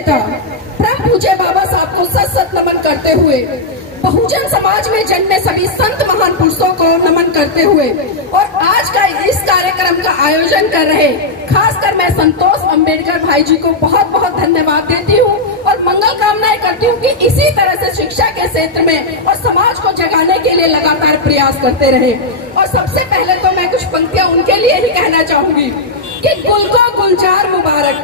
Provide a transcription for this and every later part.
नेता परम पूज्य बाबा साहब को सत सत नमन करते हुए, बहुजन समाज में जन्मे सभी संत महान पुरुषों को नमन करते हुए और आज का इस कार्यक्रम का आयोजन कर रहे खासकर मैं संतोष अम्बेडकर भाई जी को बहुत बहुत धन्यवाद देती हूँ और मंगल कामनाएं करती हूँ कि इसी तरह से शिक्षा के क्षेत्र में और समाज को जगाने के लिए लगातार प्रयास करते रहे। और सबसे पहले तो मैं कुछ पंक्तियां उनके लिए ही कहना चाहूंगी कि गुल को गुलजार मुबारक,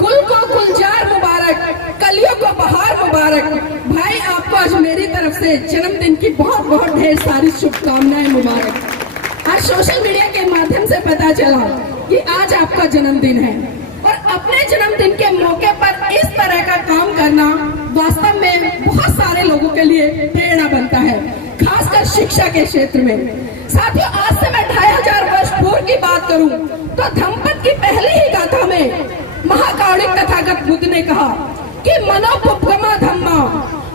गुल को गुलजार मुबारक, कलियों को बहार मुबारक। भाई आपको आज मेरी तरफ से जन्मदिन की बहुत बहुत ढेर सारी शुभकामनाएं मुबारक। आज सोशल मीडिया के माध्यम से पता चला कि आज आपका जन्मदिन है और अपने जन्मदिन के मौके पर इस तरह का काम करना वास्तव में बहुत सारे लोगों के लिए प्रेरणा बनता है, खासकर शिक्षा के क्षेत्र में। साथियों, आज से मैं 2500 वर्ष पूर्व की बात करूं तो धम्मपद की पहली ही गाथा में महाकारुणिक तथागत बुद्ध ने कहा कि मनोपुपगमा धम्मा,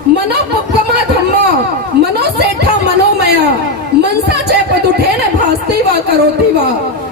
मनोपुपगमा धम्मा, मनोसेठा मनोमया, मनसा च पदुठेन भास्ति व करोति व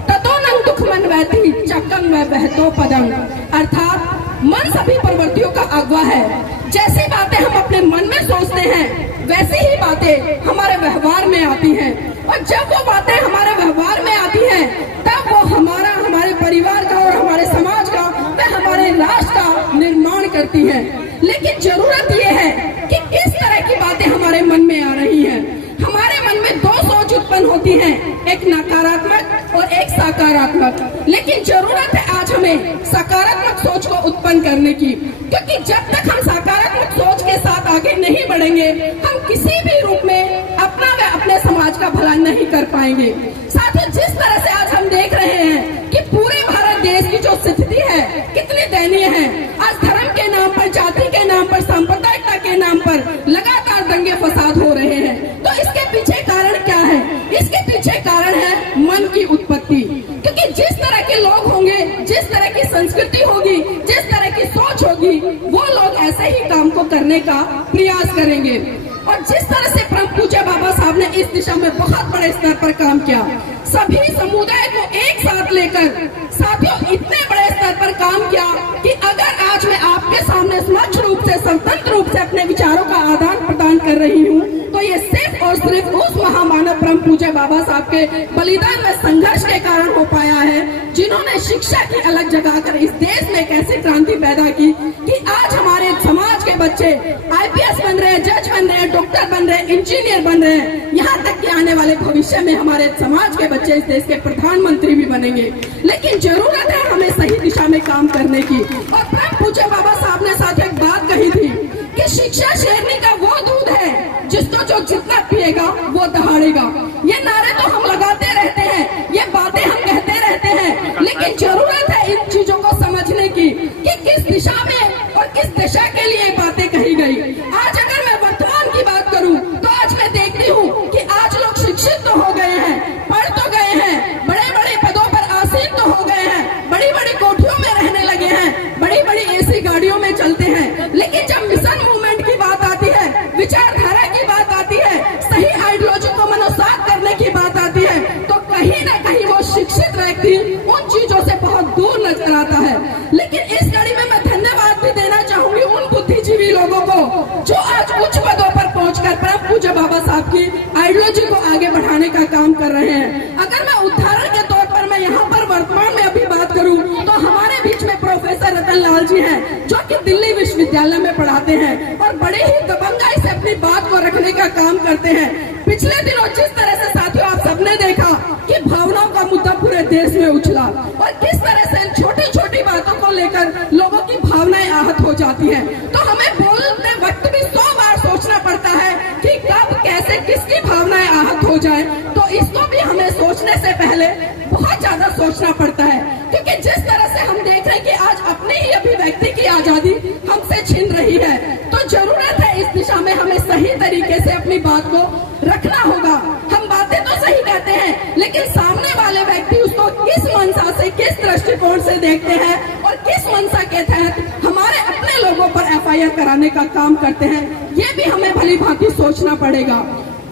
ततो न दुख मन वैति चक्कं व बहतो पदं। अर्थात मन सभी प्रवृत्तियों का अगवा है। जैसी बातें हम अपने मन में सोचते हैं वैसी ही बातें हमारे व्यवहार में आती हैं और जब वो बातें हमारे व्यवहार में आती हैं तब वो हमारा, हमारे परिवार का और हमारे समाज का व हमारे राष्ट्र का निर्माण करती है। लेकिन जरूरत ये है कि किस तरह की बातें हमारे मन में आ रही हैं। हमारे मन में दो सोच उत्पन्न होती हैं, एक नकारात्मक और एक सकारात्मक। लेकिन जरूरत है आज हमें सकारात्मक सोच को उत्पन्न करने की, क्योंकि जब तक हम सकारात्मक सोच के साथ आगे नहीं बढ़ेंगे हम किसी भी रूप में अपना व अपने समाज का भला नहीं कर पाएंगे। साथ ही जिस तरह से आज हम देख रहे हैं कि पूरे भारत देश की जो स्थिति है कितनी दयनीय है। आज धर्म के नाम पर, जाति के नाम पर, सांप्रदायिकता के नाम पर लगातार दंगे फसाद हो रहे हैं। तो इसके पीछे कारण क्या है? इसके पीछे कारण है मन की उत्पत्ति, क्योंकि जिस तरह के लोग होंगे, जिस तरह की संस्कृति होगी, जिस तरह की सोच होगी, वो लोग ऐसे ही काम को करने का प्रयास करेंगे। और जिस तरह से परम पूज्य बाबा साहब ने इस दिशा में बहुत बड़े स्तर पर काम किया, सभी समुदाय को एक साथ लेकर साथियों इतने बड़े स्तर पर काम किया कि अगर आज मैं आपके सामने स्वच्छ रूप से, स्वतंत्र रूप से अपने विचारों का आदान प्रदान कर रही हूँ तो ये सिर्फ और सिर्फ उस महामानव परम पूज्य बाबा साहब के बलिदान व संघर्ष के कारण हो पाया है, जिन्होंने शिक्षा की अलग जगाकर इस देश में कैसे क्रांति पैदा की कि आज हमारे समाज के बच्चे IPS बन रहे हैं, जज बन रहे हैं, डॉक्टर बन रहे हैं, इंजीनियर बन रहे हैं, यहाँ तक कि आने वाले भविष्य में हमारे समाज के बच्चे इस देश के प्रधानमंत्री भी बनेंगे। लेकिन जरूरत है हमें सही दिशा में काम करने की। और परम पूज्य बाबा साहब ने साथ एक बात कही थी कि शिक्षा शेरनी का वो दूध है जिसको जो जितना पिएगा वो दहाड़ेगा। ये नारे तो हम लगाते रहते हैं, ये बातें हम कहते रहते हैं, लेकिन जरूरत है इन चीजों को समझने की कि किस दिशा में और किस दिशा के लिए बातें कही गई। आज अगर मैं वर्तमान की बात करूं तो आज मैं देखती हूं कि आज लोग शिक्षित तो हो गए हैं, पढ़ तो गए हैं, बड़े बड़े पदों पर आसीन तो हो गए हैं, बड़ी बड़ी कोठियों में रहने लगे हैं, बड़ी बड़ी AC गाड़ियों में चलते हैं, लेकिन जब मिशन मूवमेंट की बात आती है, विचारधारा की बात आती है, सही आइडियोलॉजी को मनोसात करने की बात आती है, तो कहीं ना कहीं वो शिक्षित व्यक्ति उन चीजों से बहुत दूर नजर आता है। लेकिन इस कड़ी में मैं धन्यवाद भी देना चाहूंगी उन बुद्धिजीवी लोगों को जो आज उच्च पदों पर पहुंचकर परम पूज्य बाबा साहब की आइडियोलॉजी को आगे बढ़ाने का काम कर रहे हैं। अगर मैं उदाहरण के तौर पर मैं यहाँ पर वर्तमान में अभी बात करूँ तो हमारे बीच में प्रोफेसर रतन लाल जी हैं जो कि दिल्ली विश्वविद्यालय में पढ़ाते हैं और बड़े ही दबंगाई से अपनी बात को रखने का काम करते हैं। पिछले दिनों जिस तरह से साथियों आप सबने देखा कि भावनाओं का मुद्दा पूरे देश में उछला और किस तरह से छोटी छोटी बातों को लेकर लोगों की भावनाएं आहत हो जाती हैं, तो हमें बोलते वक्त भी 100 बार सोचना पड़ता है कि कब कैसे किसकी भावनाएं आहत हो जाए। तो इसको भी हमें सोचने से पहले बहुत ज्यादा सोचना पड़ता है, क्योंकि जिस तरह से हम देख रहे हैं कि आज अपने ही अभिव्यक्ति की आजादी हमसे छीन रही है, तो जरूरत है इस दिशा में हमें सही तरीके से अपनी बात को रखना होगा। हम बातें तो सही कहते हैं, लेकिन सामने वाले व्यक्ति उसको किस मंशा से, किस दृष्टिकोण से देखते हैं और किस मंशा के तहत हमारे अपने लोगों पर FIR कराने का काम करते हैं, ये भी हमें भली भांति सोचना पड़ेगा।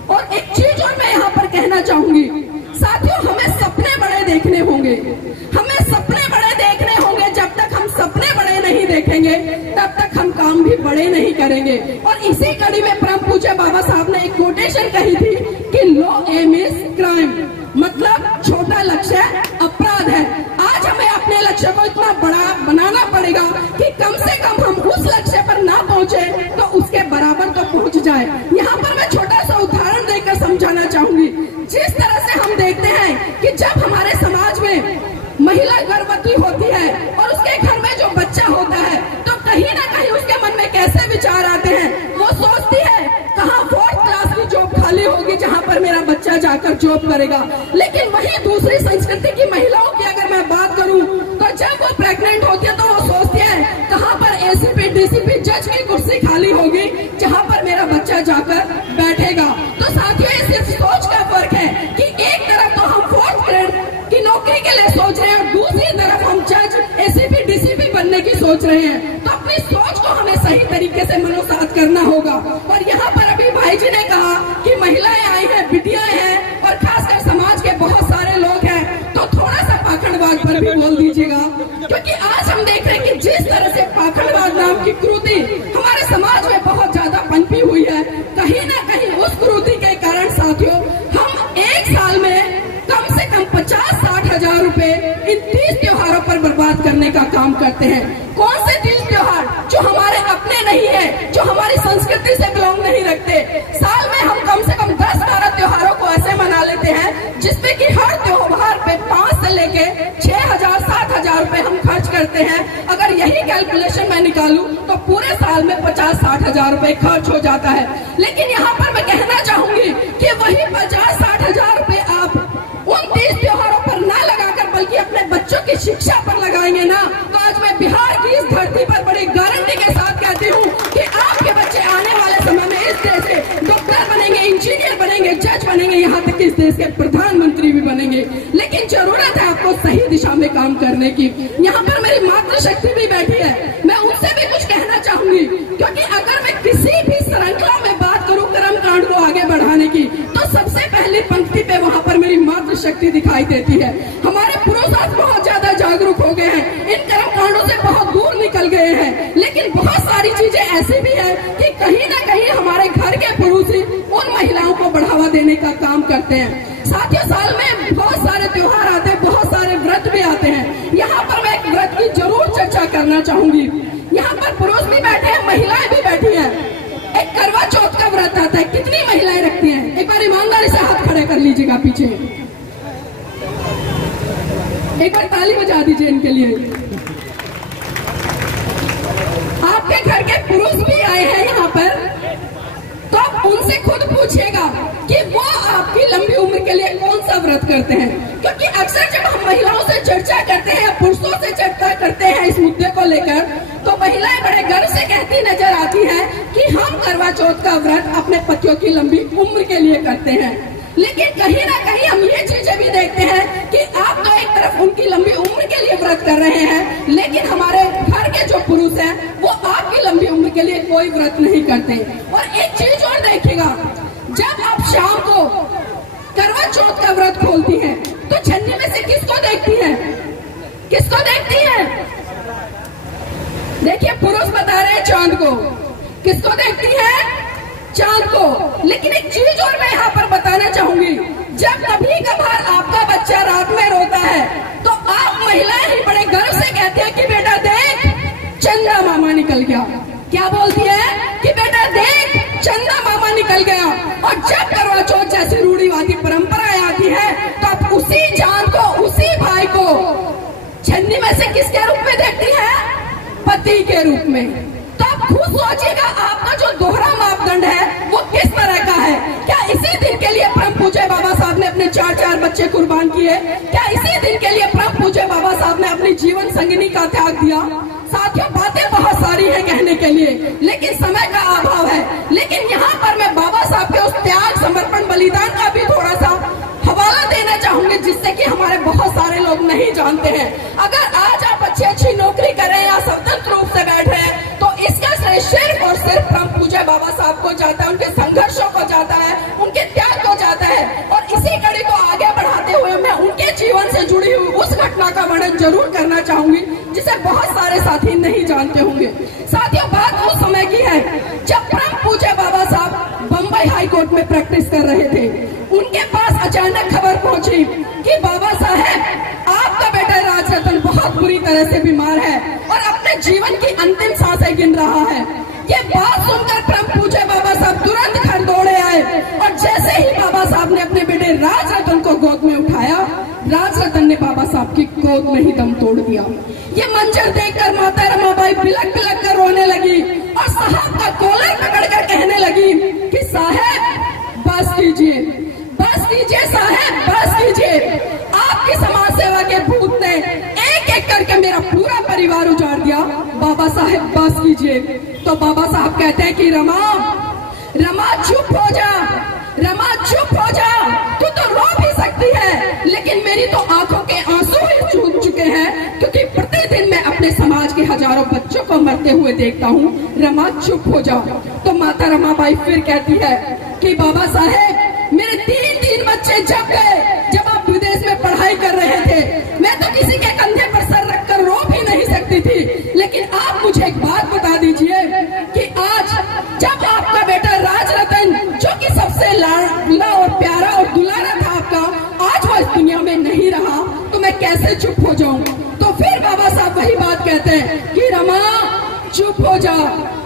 और एक चीज और मैं यहाँ पर कहना चाहूंगी, साथियों हमें सपने बड़े देखने होंगे, हमें सपने बड़े देखने होंगे। जब तक हम सपने बड़े नहीं देखेंगे तब काम भी बड़े नहीं करेंगे। और इसी कड़ी में परम पूज्य बाबा साहब ने एक कोटेशन कही थी कि लो एम इज क्राइम, मतलब छोटा लक्ष्य अपराध है। आज हमें अपने लक्ष्य को इतना बड़ा बनाना पड़ेगा कि कम से कम हम उस लक्ष्य पर ना पहुंचे तो उसके बराबर तो पहुंच जाए। यहाँ पर मैं छोटा सा उदाहरण देकर समझाना चाहूंगी। जिस तरह से हम देखते हैं कि जब हमारे समाज में महिला गर्भवती होती है और उसके घर में जो बच्चा होता है तो कहीं ना कहीं उसके मन में कैसे विचार आते हैं। वो सोचती है कहाँ 4th क्लास की जॉब खाली होगी जहाँ पर मेरा बच्चा जाकर जॉब करेगा। लेकिन वही दूसरी संस्कृति की महिलाओं की अगर मैं बात करूँ तो जब वो प्रेग्नेंट होती है तो वो सोचती है कहाँ पर एसीपी डीसीपी जज की कुर्सी खाली होगी जहाँ पर मेरा बच्चा जाकर बैठेगा। तो साथियों, इस सोच का फर्क है कि एक तरफ तो हम 4th ग्रेड की नौकरी के लिए सोच रहे हैं और दूसरी तरफ हम जज एसीपी डीसीपी बनने की सोच रहे हैं। तो अपनी सोच को हमें सही तरीके से मनोसात करना होगा। और यहाँ पर अभी भाई जी ने कहा कि महिलाएं आई हैं, बिटियाएं हैं और खासकर समाज के बहुत सारे लोग हैं, तो थोड़ा सा पाखंडवाद पर भी बोल दीजिएगा, क्योंकि आज हम देख रहे हैं कि जिस तरह से पाखंडवाद नाम की कुरीति हमारे समाज में बहुत ज्यादा पनपी हुई है, कहीं ना कहीं उस कुरीति के कारण साथियों हम एक साल में कम से कम 50-60 हजार रुपए इन 30 त्योहारों पर बर्बाद करने का काम करते हैं। कौन से 30 त्योहार जो हमारे अपने नहीं है, जो हमारी संस्कृति से बिलोंग नहीं रखते। साल में हम कम से कम 10-12 त्योहारों को ऐसे मना लेते हैं जिसमें कि हर त्योहार पे 5 से लेके 6,000-7,000 रुपए हम खर्च करते हैं। अगर यही कैलकुलेशन मैं निकालूं तो पूरे साल में 50-60 हजार रुपए खर्च हो जाता है। लेकिन यहाँ पर मैं कहना चाहूंगी कि वही 50-60 हजार रुपए आप उन 30 त्योहारों पर ना लगाकर बल्कि अपने बच्चों की शिक्षा पर लगाएंगे ना, तो आज मैं बिहार की इस धरती पर बड़ी गारंटी के साथ कहती हूँ कि आपके बच्चे आने वाले समय में इस देश से डॉक्टर बनेंगे, इंजीनियर बनेंगे, जज बनेंगे, यहाँ तक कि इस देश के प्रधानमंत्री भी बनेंगे। लेकिन जरूरत है आपको सही दिशा में काम करने की। यहाँ पर मेरी मातृशक्ति भी बैठी है, मैं उनसे भी कुछ कहना चाहूंगी, क्योंकि अगर मैं किसी भी श्रृंखला में बात करूँ कर्मकांड को आगे बढ़ाने की तो सबसे पहली पंक्ति पे वहाँ पर मेरी मातृशक्ति दिखाई देती है। हमारे पुरुष आज बहुत ज्यादा जागरूक हो गए हैं, इन कर्मकांडों से बहुत दूर निकल गए हैं। लेकिन बहुत सारी चीजें ऐसी भी है कि कहीं ना कहीं हमारे घर के पुरुष ही उन महिलाओं को बढ़ावा देने का काम करते हैं। साथियों, साल में बहुत सारे त्योहार आते हैं, बहुत सारे व्रत भी आते हैं। यहाँ पर मैं एक व्रत की जरूर चर्चा करना चाहूंगी। यहाँ पर पुरुष भी बैठे हैं, महिलाएं भी बैठी हैं। एक करवा चौथ का व्रत आता है, कितनी महिलाएं रखती हैं? एक बार ईमानदारी से हाथ खड़े कर लीजिएगा पीछे, एक बार ताली बजा दीजिए इनके लिए। आपके घर के पुरुष भी आए हैं यहाँ पर, तो आप उनसे खुद पूछिएगा कि वो आपकी लंबी उम्र के लिए कौन सा व्रत करते हैं। क्योंकि अक्सर जब हम महिलाओं से चर्चा करते हैं, पुरुषों से चर्चा करते हैं इस मुद्दे को लेकर, तो महिलाएं बड़े गर्व से कहती नजर आती हैं कि हम करवा चौथ का व्रत अपने पतियों की लंबी उम्र के लिए करते हैं। लेकिन कहीं ना कहीं हम ये चीजें भी देखते हैं कि आप तो एक तरफ उनकी लंबी उम्र के लिए व्रत कर रहे हैं, लेकिन हमारे घर के जो पुरुष हैं वो आपकी लंबी उम्र के लिए कोई व्रत नहीं करते। और एक चीज और देखिएगा, जब आप शाम को करवा चौथ का व्रत खोलती हैं तो छन्नी में से किसको देखती हैं? किसको देखती हैं? देखिए, पुरुष बता रहे हैं चांद को। किसको देखती है? चांद को। लेकिन एक चीज और मैं यहाँ पर बताना चाहूंगी, जब कभी कभार आपका बच्चा रात में रोता है तो आप महिलाएं ही बड़े गर्व से कहते हैं कि बेटा देख चंदा मामा निकल गया। क्या बोलती है? कि बेटा देख चंदा मामा निकल गया। और जब करवा चौथ जैसी रूढ़िवादी परंपराएं आती है तो आप उसी चांद को, उसी भाई को छन्नी में से किसके रूप में देखती है? पति के रूप में। तो आप खुद सोचिएगा आपका जो दोहरा मापदंड है वो किस तरह का है। क्या इसी दिन के लिए परम पूज्य बाबा साहब ने अपने 4 बच्चे कुर्बान किए? क्या इसी दिन के लिए परम पूज्य बाबा साहब ने अपनी जीवन संगिनी का त्याग दिया? साथियों, बातें बहुत सारी हैं कहने के लिए, लेकिन समय का अभाव है। लेकिन यहाँ पर मैं बाबा साहब के उस त्याग, समर्पण, बलिदान का भी थोड़ा सा हवाला देना चाहूंगी, जिससे कि हमारे बहुत सारे लोग नहीं जानते हैं। अगर आज आप अच्छी नौकरी कर रहे हैं या स्वतंत्र रूप से बैठ रहे हैं तो इसका श्रेय सिर्फ और सिर्फ परम पूज्य बाबा साहब को जाता है, उनके संघर्षों को जाता है, उनके त्याग को जाता है। और इसी कड़ी को आगे बढ़ाते हुए मैं उनके जीवन से जुड़ी हुई उस घटना का वर्णन जरूर करना चाहूंगी जिस जिसे बहुत सारे साथी नहीं जानते होंगे। साथियों, बात उस समय की है जब परम पूज्य बाबा साहब बम्बई हाई कोर्ट में प्रैक्टिस कर रहे थे। उनके पास अचानक खबर पहुंची कि बाबा साहेब, आपका बेटा राजरतन बहुत बुरी तरह से बीमार है और अपने जीवन की अंतिम सांसें गिन रहा है। ये बात सुनकर परम पूज्य बाबा साहब तुरंत घर दौड़े आए और जैसे ही बाबा साहब ने अपने बेटे राजरतन को गोद में उठाया, राजरतन ने बाबा साहब की गोद में ही दम तोड़ दिया। ये मंजर देखकर माता रमाबाई बिलक बिलक कर रोने लगी और साहब का कॉलर पकड़कर कहने लगी कि साहब बस कीजिए, बस कीजिए साहब, बस कीजिए। आपकी समाज सेवा के भूत ने एक एक करके मेरा पूरा परिवार उजाड़ दिया। बाबा साहब बस कीजिए। तो बाबा साहब कहते हैं कि रमा, रमा चुप हो जा, रमा चुप हो जा। तू तो रो भी सकती है, लेकिन मेरी तो आंखों के आंसू ही सूख चुके हैं, क्योंकि प्रतिदिन मैं अपने समाज के हजारों बच्चों को मरते हुए देखता हूँ। रमा चुप हो जा। तो माता रमाबाई फिर कहती है कि बाबा साहेब, मेरे तीन बच्चे जब गए, जब आप विदेश में पढ़ाई कर रहे थे, मैं तो किसी के कंधे पर सर रखकर रो भी नहीं सकती थी। लेकिन आप मुझे एक बात बता दीजिए कि आज जब आपका बेटा राजरतन, जो कि सबसे लाडला और प्यारा और दुलारा था आपका, आज वो इस दुनिया में नहीं रहा, तो मैं कैसे चुप हो जाऊं? तो फिर बाबा साहब वही बात कहते हैं कि रमा चुप हो जा,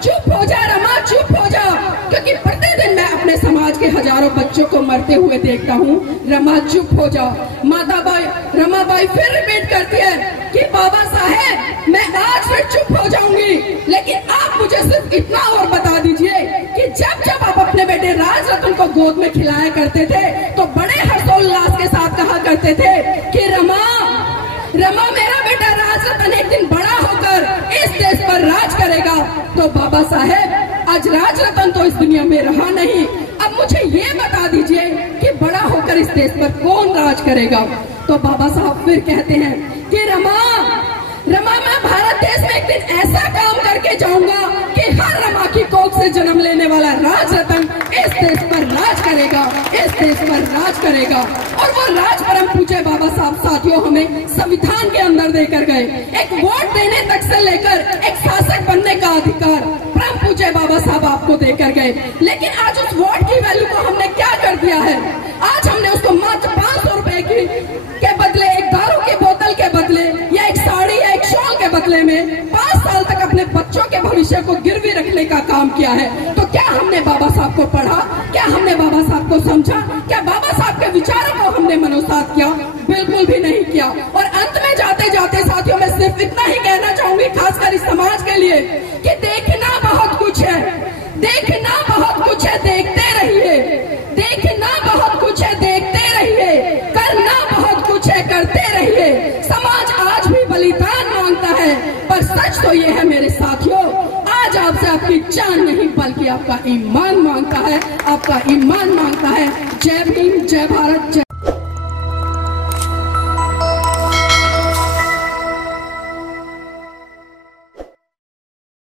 चुप हो जा रमा, चुप हो जा, क्योंकि प्रतिदिन मैं अपने समाज के हजारों बच्चों को मरते हुए देखता हूँ। रमा चुप हो जा। रमाबाई फिर रिपीट करती है कि बाबा साहेब, मैं आज फिर चुप हो जाऊंगी, लेकिन आप मुझे सिर्फ इतना और बता दीजिए कि जब जब आप अपने बेटे राजरतन को गोद में खिलाया करते थे, तो बड़े हर्षोल्लास के साथ कहा करते थे कि रमा, रमा, मेरा बेटा राजरतन एक दिन बड़ा होकर इस देश पर राज करेगा। तो बाबा साहेब, आज राजरतन तो इस दुनिया में रहा नहीं। अब मुझे ये बता दीजिए कि बड़ा होकर इस देश पर कौन राज करेगा? तो बाबा साहब फिर कहते हैं कि रमा, रमा, मैं भारत देश में एक दिन ऐसा काम करके जाऊंगा कि हर रमा की कोख से जन्म लेने वाला राजरतन इस देश पर राज करेगा, इस देश पर राज करेगा। और वो राज परम पूज्य बाबा साहब साथियों हमें संविधान के अंदर देकर गए। एक वोट देने तक से लेकर एक शासक बनने का अधिकार परम पूज्य बाबा साहब आपको देकर गए। लेकिन आज उस वोट की वैल्यू को हमने क्या कर दिया है? आज हमने उसको मात्र 500 रुपए के बदले, एक दारू की बोतल के बदले, या एक साड़ी या एक शॉल के बदले में 5 साल तक अपने बच्चों के भविष्य को गिरवी रखने का काम किया है। तो क्या हमने बाबा साहब को पढ़ा? क्या हमने बाबा साहब को समझा? क्या बाबा साहब के विचारों को हमने मनोसात किया? बिल्कुल भी नहीं किया। और अंत में जाते जाते साथियों, मैं सिर्फ इतना ही कहना चाहूंगी, खासकर इस समाज के लिए, कि देखना बहुत कुछ है, देखना बहुत कुछ है, देखते रहिए। देखना बहुत कुछ है, देखते रहिए। करना बहुत कुछ है, करते रहिए। समाज आज भी बलिदान मांगता है, पर सच तो ये है मेरे साथियों, आज आपसे आपकी जान नहीं बल्कि आपका ईमान मांगता है, आपका ईमान मांगता है। जय भीम, जय भारत, जय